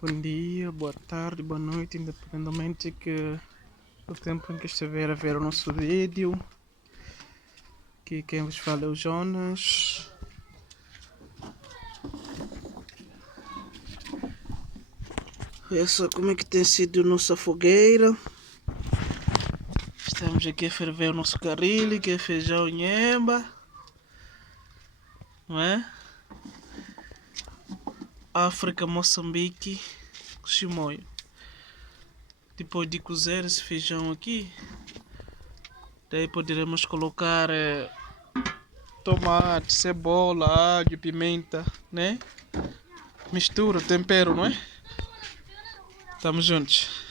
Bom dia, boa tarde, boa noite, independentemente do tempo em que estiver a ver o nosso vídeo. Aqui quem vos fala é o Jonas. Olha só como é que tem sido a nossa fogueira. Estamos aqui a ferver o nosso carrilho, que é feijão e nhemba, não é? África, Moçambique, chimoio. Depois de cozer esse feijão aqui, daí poderemos colocar tomate, cebola, alho, pimenta, né? Mistura, tempero, não é? Tamo juntos.